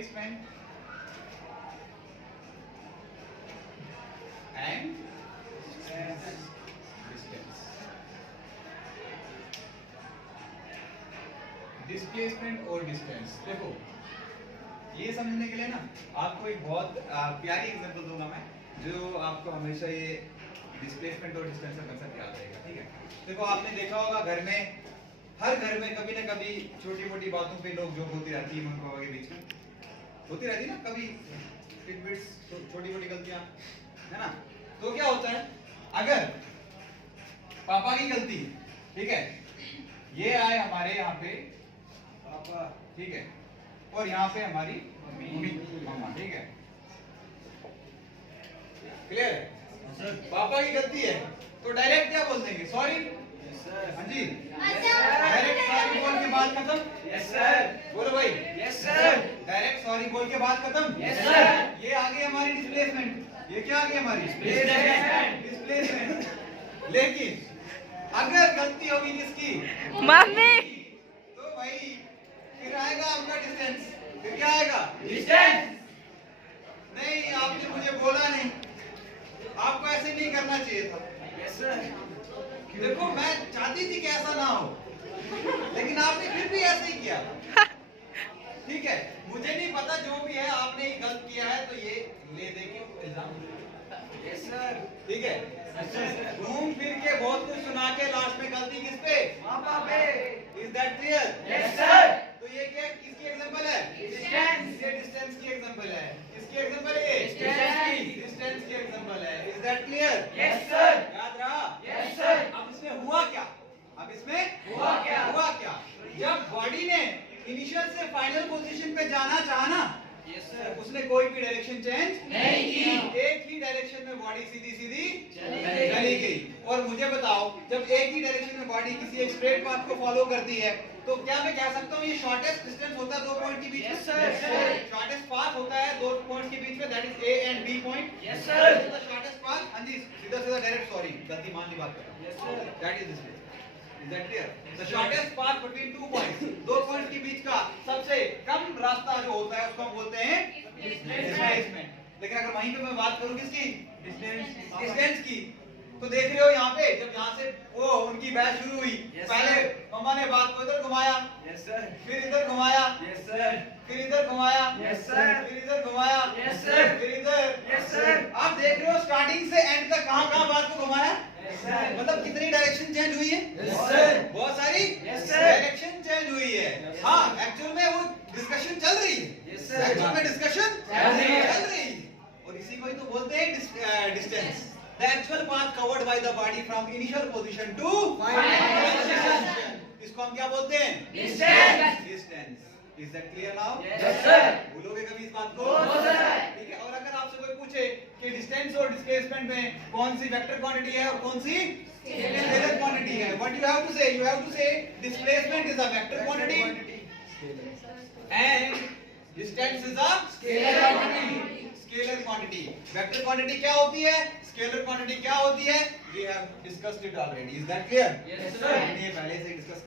displacement and distance. Displacement और distance. देखो ये समझने के लिए ना आपको एक बहुत प्यारी एग्जांपल दूंगा मैं, जो आपको हमेशा ये डिस्प्लेसमेंट और डिस्टेंस का कंसेप्ट याद रहेगा। ठीक है, देखो आपने देखा होगा घर में, हर घर में कभी ना कभी छोटी मोटी बातों पे लोग जो होती रहती है मम्मी पापा के बीच में होती रहती है ना, कभी टिटबिट्स, छोटी मोटी गलतियां, है ना। तो क्या होता है, अगर पापा की गलती, ठीक है, ये आए हमारे यहाँ पे पापा, ठीक है, और यहाँ पे हमारी मम्मी मम्मा, ठीक है, क्लियर है। पापा की गलती है तो डायरेक्ट क्या बोल देंगे, सॉरी। हाँ जी, डायरेक्ट सॉरी बोल के बात खत्म। Yes sir. बोलो भाई। Yes sir. डायरेक्ट सॉरी बोल के बात खत्म। Yes sir. ये आ गई हमारी डिस्प्लेसमेंट। ये क्या आ गई हमारी डिस्प्लेसमेंट। लेकिन अगर गलती होगी किसकी, मम्मी, तो भाई फिर आएगा आपका डिस्टेंस। फिर क्या आएगा, डिस्टेंस। नहीं आपने मुझे बोला नहीं, आपको ऐसे नहीं करना चाहिए था। Yes sir. देखो मैं चाहती थी कि ऐसा ना हो, लेकिन आपने फिर भी ऐसे ही किया। ठीक है, मुझे नहीं पता, जो भी है आपने ही गलत किया है, तो ये ले दे के इल्जाम। Yes sir. ठीक है, घूम फिर के बहुत कुछ सुना के लास्ट में गलती किस पे, पापा पे। Is that clear. Yes sir. तो ये क्या किसकी एग्जांपल है, डिस्टेंस। ये डिस्टेंस की एग्जांपल है। किसकी एग्जांपल है, ये डिस्टेंस की एग्जांपल है। Is that clear. Yes sir. याद रहा। Yes sir. अब इसमें हुआ क्या, अब इसमें हुआ क्या? हुआ क्या, जब बॉडी ने इनिशियल से फाइनल पोजीशन पे जाना चाहा ना, यस सर। उसने कोई भी डायरेक्शन चेंज नहीं की। एक ही डायरेक्शन में बॉडी सीधी सीधी चली चली गई। और मुझे बताओ, जब एक ही डायरेक्शन में बॉडी किसी एक स्ट्रेट पाथ को फॉलो करती है, तो क्या मैं कह सकता हूँ ये शॉर्टेस्ट डिस्टेंस होता है दो पॉइंट के बीच में। Yes, sir. शॉर्टेस्ट पाथ होता है दो पॉइंट्स के बीच में, that is A and B point. Yes, sir. Shortest path. हाँ जी, सीधा सीधा डायरेक्ट, सॉरी गलती मान ली बात कर रहा हूँ। Yes, sir. That is this. Is that clear? The shortest path between two points, दो पॉइंट्स के बीच का सबसे कम रास्ता जो होता है उसको हम बोलते हैं डिस्प्लेसमेंट। लेकिन अगर वहीं पे मैं बात करूं किसकी, डिस्टेंस की, तो देख रहे हो यहाँ पे जब यहाँ से वो उनकी बहस शुरू हुई, Yes, पहले sir. मम्मा ने बात को इधर घुमाया, यस सर। फिर इधर घुमाया, यस सर। फिर इधर घुमाया, Yes, sir. फिर इधर घुमाया, Yes, sir. फिर इधर। Yes, sir. आप देख रहे हो स्टार्टिंग से एंड तक कहाँ कहाँ बात को घुमाया। Yes, sir. मतलब कितनी डायरेक्शन चेंज हुई है। Yes, sir. बहुत सारी Yes, sir. डायरेक्शन चेंज हुई है। Yes, हाँ, sir. एक्चुअल में वो डिस्कशन चल रही है। Yes, sir. एक्चुअल में डिस्कशन चल रही है। चल रही है। और इसी को ही तो बोलते हैं distance. The actual path covered by the body from initial position to final position. इसको हम क्या बोलते हैं, Distance. Distance. Is that clear now? Yes sir. भूलोगे कभी इस बात को? No, sir. ठीक है, और अगर आपसे कोई पूछे कि डिस्टेंस और डिस्प्लेसमेंट में कौन सी वेक्टर क्वांटिटी है और कौन सी स्केलर क्वांटिटी है, what you have to say, you have to say displacement is a vector quantity and distance is a scalar quantity. Scalar quantity. Vector quantity क्या होती है, स्केलर क्वांटिटी क्या होती है, we have discussed it already. Is that clear? Yes, sir. ये पहले से discuss